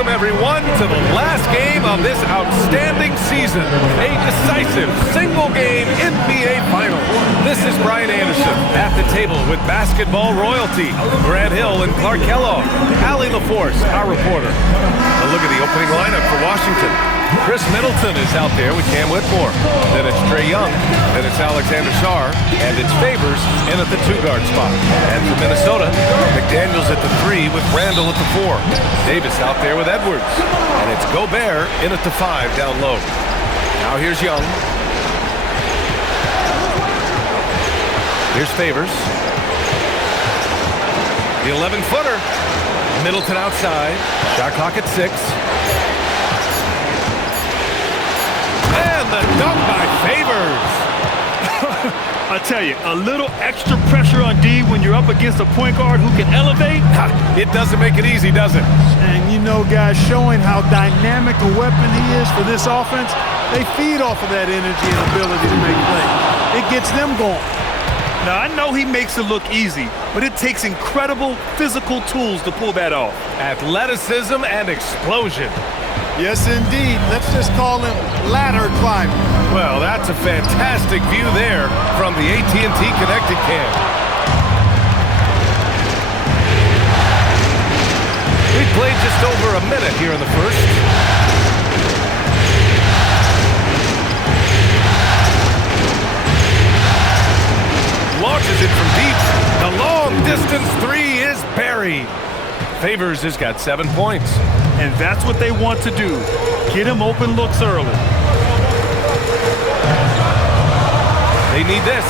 Welcome, everyone, to the last game of this outstanding season. A decisive single-game NBA Finals. This is Brian Anderson at the table with basketball royalty. Grant Hill and Clark Kellogg. Allie LaForce, our reporter. A look at the opening lineup for Washington. Chris Middleton is out there with Cam Whitmore. Then it's Trae Young. Then it's Alexander Sarr. And it's Favors in at the two-guard spot. And for Minnesota, McDaniels at the 3 with Randall at the 4. Davis out there with Edwards. And it's Gobert in at the 5 down low. Now here's Young. Here's Favors. The 11-footer. Middleton outside. Shot clock at 6. And the dunk by Favors. I tell you, a little extra pressure on D when you're up against a point guard who can elevate. It doesn't make it easy, does it? And you know, guys, showing how dynamic a weapon he is for this offense, they feed off of that energy and ability to make plays. It gets them going. Now, I know he makes it look easy, but it takes incredible physical tools to pull that off. Athleticism and explosion. Yes, indeed. Let's just call him ladder climbing. Well, that's a fantastic view there from the AT&T Connected Cam. We played just over a minute here in the first. Launches it from deep. The long-distance 3 is buried. Favors has got 7 points. And that's what they want to do. Get him open looks early. They need this.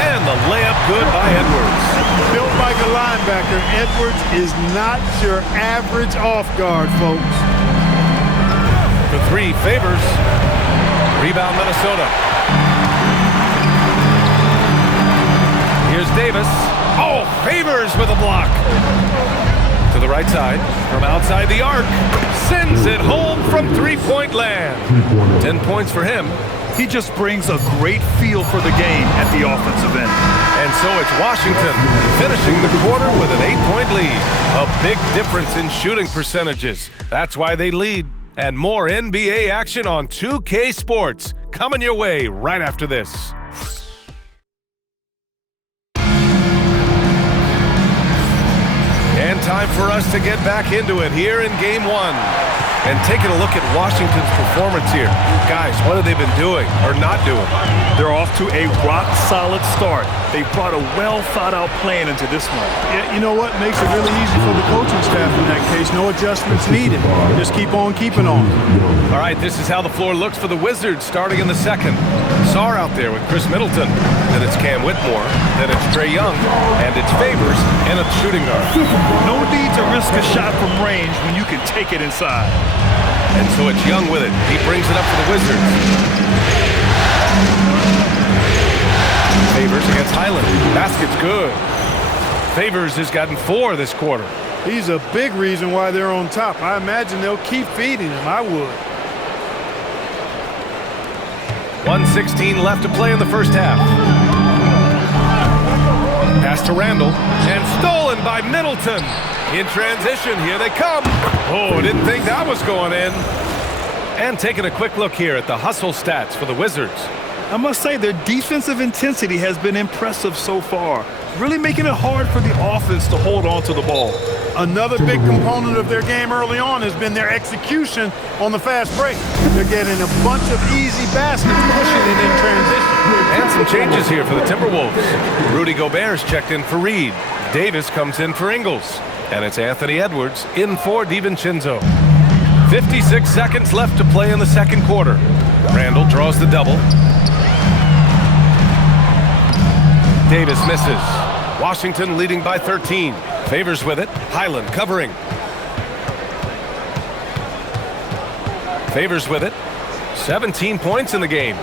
And the layup good by Edwards. Built like a linebacker, Edwards is not your average off guard, folks. The 3, Favors. Rebound, Minnesota. Here's Davis. Oh, Favors with a block. To the right side, from outside the arc. Sends it home from three-point land. 10 points for him. He just brings a great feel for the game at the offensive end. And so it's Washington finishing the quarter with an 8-point lead. A big difference in shooting percentages. That's why they lead. And more NBA action on 2K Sports coming your way right after this. And time for us to get back into it here in Game 1. And taking a look at Washington's performance here. Guys, what have they been doing or not doing? They're off to a rock-solid start. They brought a well-thought-out plan into this one. Yeah, you know what? Makes it really easy for the coaching staff in that case. No adjustments needed. Just keep on keeping on. All right, this is how the floor looks for the Wizards starting in the second. Sarr out there with Chris Middleton. Then it's Cam Whitmore. Then it's Trae Young. And it's Favors and a shooting guard. No need to risk a shot from range when you can take it inside. And so it's Young with it. He brings it up for the Wizards. Favors against Highland. Basket's good. Favors has gotten 4 this quarter. He's a big reason why they're on top. I imagine they'll keep feeding him. I would. 1:16 left to play in the first half. Pass to Randall. And stolen by Middleton. In transition, here they come. Oh, didn't think that was going in. And taking a quick look here at the hustle stats for the Wizards. I must say their defensive intensity has been impressive so far, really making it hard for the offense to hold on to the ball. Another big component of their game early on has been their execution on the fast break. They're getting a bunch of easy baskets, pushing it in transition. And some changes here for the Timberwolves. Rudy Gobert's checked in for Reed. Davis comes in for Ingles. And it's Anthony Edwards in for DiVincenzo. 56 seconds left to play in the second quarter. Randall draws the double. Davis misses. Washington leading by 13. Favors with it. Highland covering. Favors with it. 17 points in the game.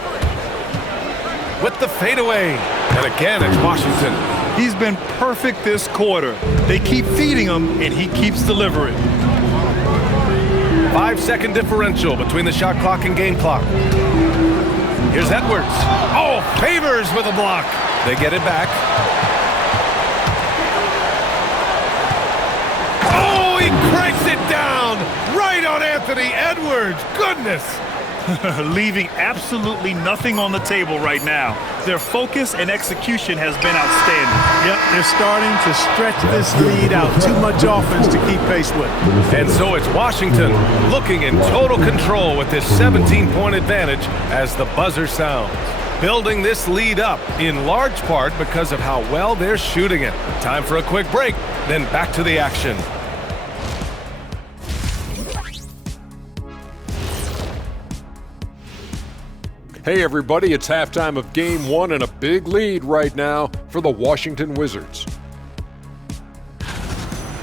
With the fadeaway. And again, it's Washington. He's been perfect this quarter. They keep feeding him, and he keeps delivering. 5-second differential between the shot clock and game clock. Here's Edwards. Oh, Favors with a block. They get it back. Oh, he cranks it down. Anthony Edwards. Goodness. Leaving absolutely nothing on the table right now. Their focus and execution has been outstanding. Yep, they're starting to stretch this lead out. Too much offense to keep pace with. And so it's Washington looking in total control with this 17-point advantage as the buzzer sounds. Building this lead up in large part because of how well they're shooting it. Time for a quick break, then back to the action. Hey everybody, it's halftime of Game 1 and a big lead right now for the Washington Wizards.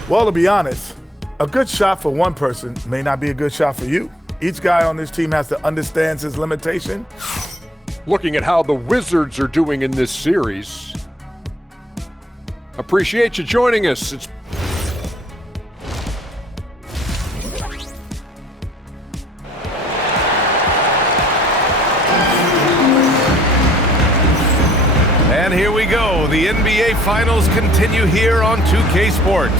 Well, to be honest, a good shot for one person may not be a good shot for you. Each guy on this team has to understand his limitation. Looking at how the Wizards are doing in this series. Appreciate you joining us. And here we go. The NBA Finals continue here on 2K Sports.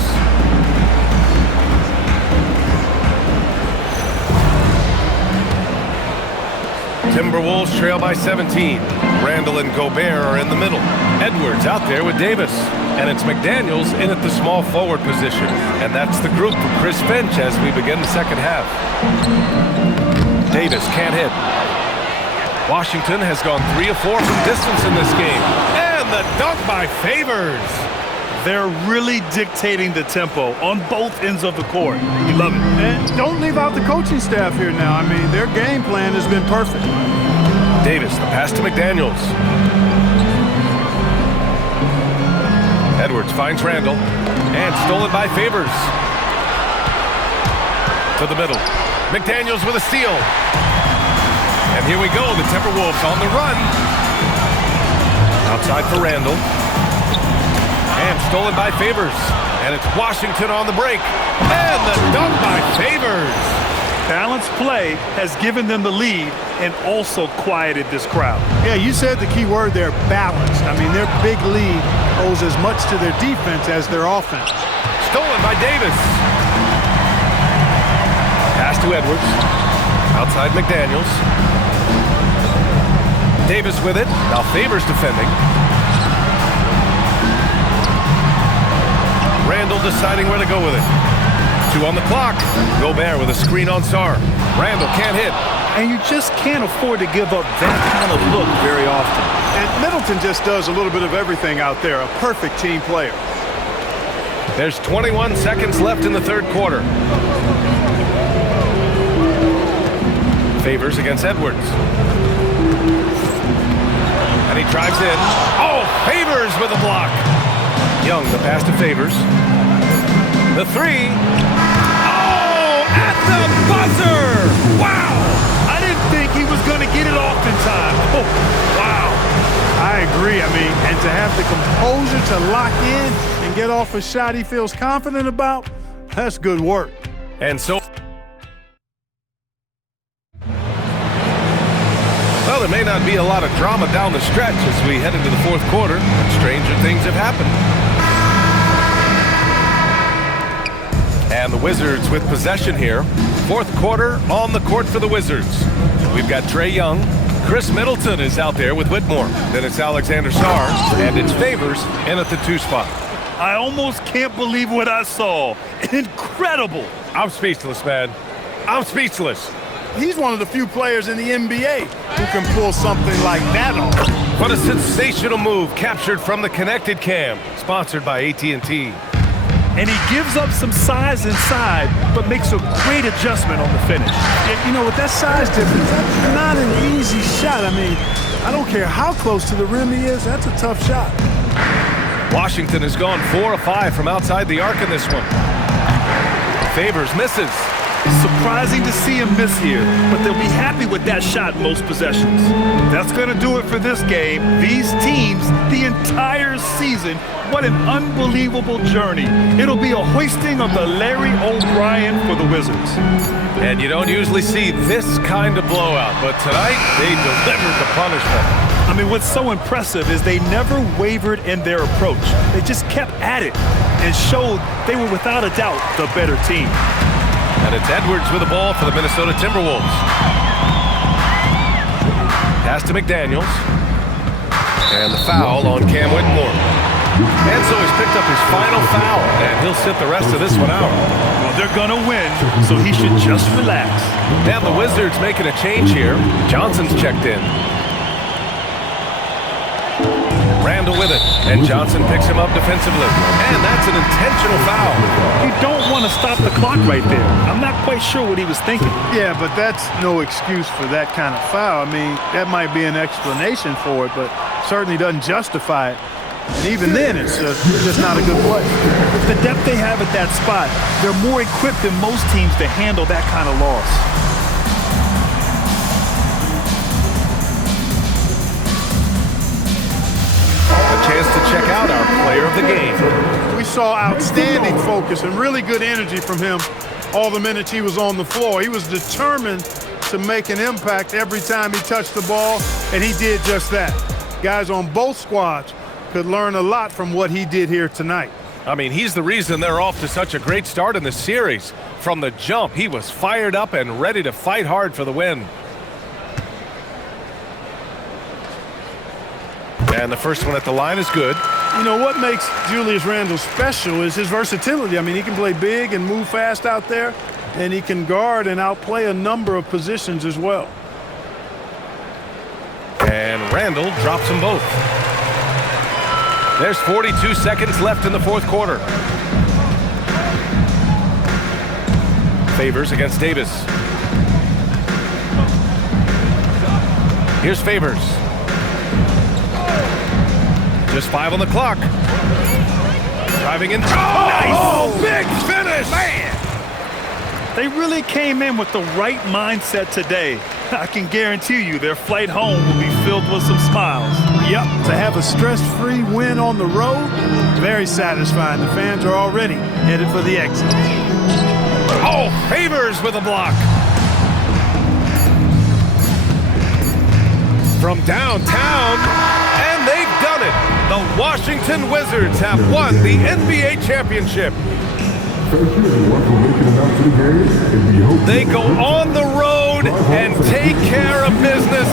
Timberwolves trail by 17. Randall and Gobert are in the middle. Edwards out there with Davis. And it's McDaniels in at the small forward position. And that's the group for Chris Finch as we begin the second half. Davis can't hit. Washington has gone 3 of 4 from distance in this game. And the dunk by Favors. They're really dictating the tempo on both ends of the court. You love it. And don't leave out the coaching staff here now. I mean, their game plan has been perfect. Davis, the pass to McDaniels. Edwards finds Randall. And stolen by Favors. To the middle. McDaniels with a steal. And here we go, the Timberwolves on the run. Outside for Randall. And stolen by Favors. And it's Washington on the break. And the dunk by Favors. Balanced play has given them the lead and also quieted this crowd. Yeah, you said the key word there, balanced. I mean, their big lead owes as much to their defense as their offense. Stolen by Davis. Pass to Edwards. Outside McDaniels. Davis with it. Now Favors defending. Randall deciding where to go with it. 2 on the clock. Gobert with a screen on Sarr. Randall can't hit. And you just can't afford to give up that kind of look very often. And Middleton just does a little bit of everything out there. A perfect team player. There's 21 seconds left in the third quarter. Favors against Edwards. And he drives in. Oh, Favors with a block. Young, the pass to Favors. The 3. Oh, at the buzzer! Wow! I didn't think he was going to get it off in time. Oh, wow. I agree. I mean, and to have the composure to lock in and get off a shot he feels confident about, that's good work. And so... Well, there may not be a lot of drama down the stretch as we head into the fourth quarter, and stranger things have happened. And the Wizards with possession here. Fourth quarter on the court for the Wizards. We've got Trae Young. Chris Middleton is out there with Whitmore. Then it's Alexander Sarr, and it's Favors in at the 2 spot. I almost can't believe what I saw. Incredible. I'm speechless, man. I'm speechless. He's one of the few players in the NBA who can pull something like that off. What a sensational move captured from the Connected Cam, sponsored by AT&T. And he gives up some size inside, but makes a great adjustment on the finish. You know, with that size difference, that's not an easy shot. I mean, I don't care how close to the rim he is, that's a tough shot. Washington has gone 4 of 5 from outside the arc in this one. Favors misses. Surprising to see him miss here, but they'll be happy with that shot most possessions. That's going to do it for this game. These teams, the entire season, what an unbelievable journey. It'll be a hoisting of the Larry O'Brien for the Wizards. And you don't usually see this kind of blowout, but tonight they delivered the punishment. I mean, what's so impressive is they never wavered in their approach. They just kept at it and showed they were without a doubt the better team. And it's Edwards with the ball for the Minnesota Timberwolves. Pass to McDaniels. And the foul on Cam Whitmore. And so he's picked up his final foul, and he'll sit the rest of this one out. Well, they're going to win, so he should just relax. And the Wizards making a change here. Johnson's checked in. Randall with it, and Johnson picks him up defensively. And that's an intentional foul. You don't want to stop the clock right there. I'm not quite sure what he was thinking. Yeah, but that's no excuse for that kind of foul. I mean, that might be an explanation for it, but certainly doesn't justify it. And even then, it's just not a good play. With the depth they have at that spot, they're more equipped than most teams to handle that kind of loss. Chance to check out our player of the game. We saw outstanding focus and really good energy from him all the minutes he was on the floor. He was determined to make an impact every time he touched the ball, and he did just that. Guys on both squads could learn a lot from what he did here tonight. I mean, he's the reason they're off to such a great start in the series. From the jump, he was fired up and ready to fight hard for the win. And the first one at the line is good. You know, what makes Julius Randle special is his versatility. I mean, he can play big and move fast out there, and he can guard and outplay a number of positions as well. And Randle drops them both. There's 42 seconds left in the fourth quarter. Favors against Davis. Here's Favors. Just 5 on the clock. Driving in. Oh, nice! Big finish! Man! They really came in with the right mindset today. I can guarantee you their flight home will be filled with some smiles. Yep, to have a stress-free win on the road, very satisfying. The fans are already headed for the exit. Oh, Favors with a block. From downtown, and they've done it. The Washington Wizards have won the NBA championship. They go on the road and take care of business,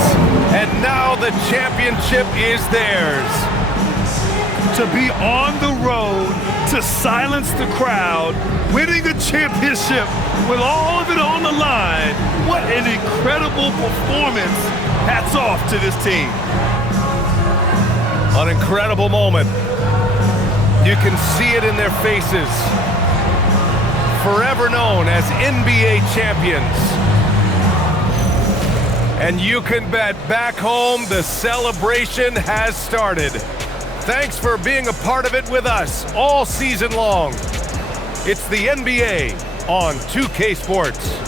and now the championship is theirs. To be on the road, to silence the crowd, winning a championship with all of it on the line, what an incredible performance. Hats off to this team. An incredible moment. You can see it in their faces. Forever known as NBA champions. And you can bet back home the celebration has started. Thanks for being a part of it with us all season long. It's the NBA on 2K Sports.